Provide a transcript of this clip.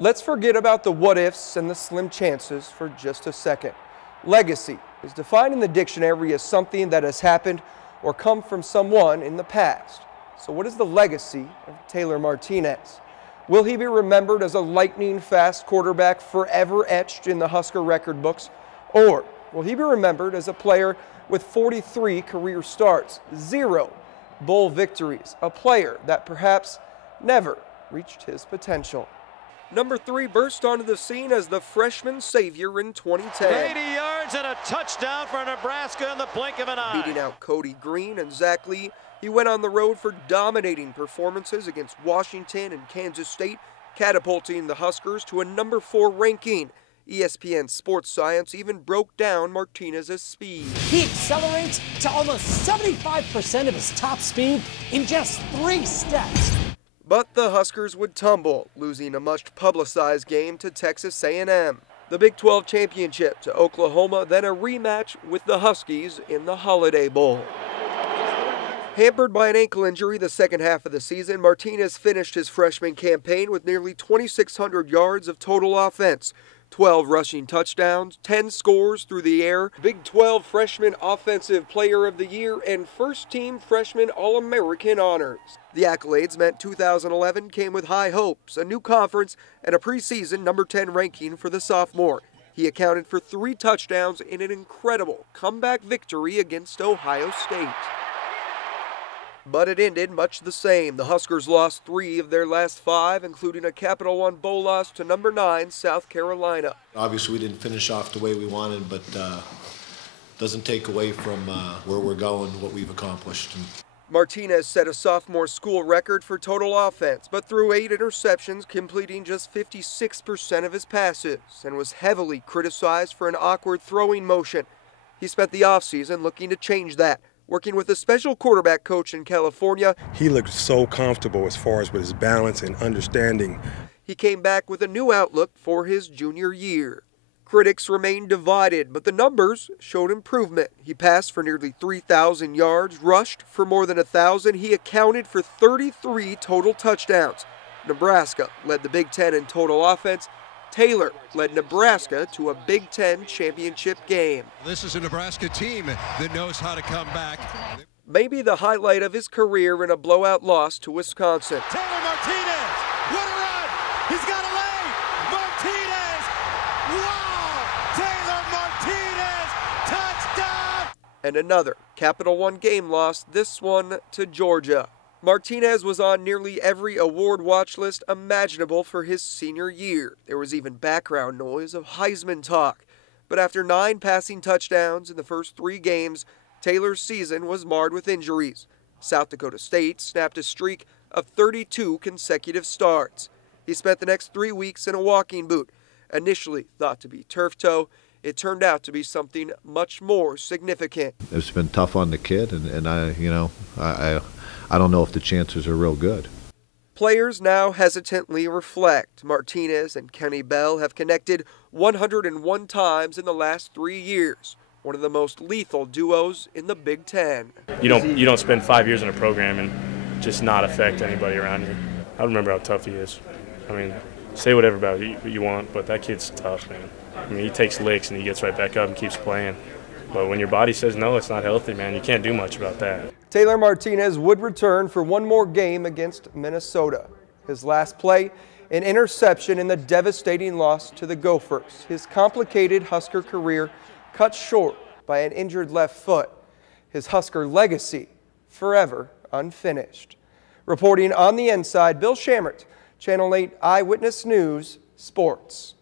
Let's forget about the what-ifs and the slim chances for just a second. Legacy is defined in the dictionary as something that has happened or come from someone in the past. So what is the legacy of Taylor Martinez? Will he be remembered as a lightning-fast quarterback forever etched in the Husker record books? Or will he be remembered as a player with 43 career starts, 0 bowl victories, a player that perhaps never reached his potential? Number 3 burst onto the scene as the freshman savior in 2010. 80 yards and a touchdown for Nebraska in the blink of an eye. Beating out Cody Green and Zach Lee, he went on the road for dominating performances against Washington and Kansas State, catapulting the Huskers to a number 4 ranking. ESPN Sports Science even broke down Martinez's speed. He accelerates to almost 75% of his top speed in just 3 steps. But the Huskers would tumble, losing a much-publicized game to Texas A&M. The Big 12 championship to Oklahoma, then a rematch with the Huskies in the Holiday Bowl. Hampered by an ankle injury the second half of the season, Martinez finished his freshman campaign with nearly 2,600 yards of total offense, 12 rushing touchdowns, 10 scores through the air, Big 12 Freshman Offensive Player of the Year, and first-team Freshman All-American honors. The accolades meant 2011 came with high hopes, a new conference, and a preseason number 10 ranking for the sophomore. He accounted for 3 touchdowns in an incredible comeback victory against Ohio State. But it ended much the same. The Huskers lost 3 of their last 5, including a Capital One Bowl loss to number 9 South Carolina. Obviously, we didn't finish off the way we wanted, but doesn't take away from where we're going, what we've accomplished. Martinez set a sophomore school record for total offense, but threw 8 interceptions, completing just 56% of his passes, and was heavily criticized for an awkward throwing motion. He spent the offseason looking to change that, working with a special quarterback coach in California. He looked so comfortable as far as with his balance and understanding. He came back with a new outlook for his junior year. Critics remained divided, but the numbers showed improvement. He passed for nearly 3,000 yards, rushed for more than 1,000. He accounted for 33 total touchdowns. Nebraska led the Big Ten in total offense. Taylor led Nebraska to a Big Ten championship game. This is a Nebraska team that knows how to come back. Maybe the highlight of his career in a blowout loss to Wisconsin. Taylor Martinez, what a run! He's got a lane! Martinez! Wow! Taylor Martinez, touchdown! And another Capital One game loss, this one to Georgia. Martinez was on nearly every award watch list imaginable for his senior year. There was even background noise of Heisman talk. But after 9 passing touchdowns in the first 3 games, Taylor's season was marred with injuries. South Dakota State snapped a streak of 32 consecutive starts. He spent the next 3 weeks in a walking boot. Initially thought to be turf toe, it turned out to be something much more significant. It's been tough on the kid, and I don't know if the chances are real good. Players now hesitantly reflect. Martinez and Kenny Bell have connected 101 times in the last 3 years, one of the most lethal duos in the Big Ten. You don't spend 5 years in a program and just not affect anybody around you. I remember how tough he is. I mean, say whatever about you want, but that kid's tough, man. I mean, he takes licks and he gets right back up and keeps playing. But when your body says no, it's not healthy, man, you can't do much about that. Taylor Martinez would return for one more game against Minnesota. His last play, an interception in the devastating loss to the Gophers. His complicated Husker career cut short by an injured left foot. His Husker legacy forever unfinished. Reporting on the inside, Bill Shamert, Channel 8 Eyewitness News, Sports.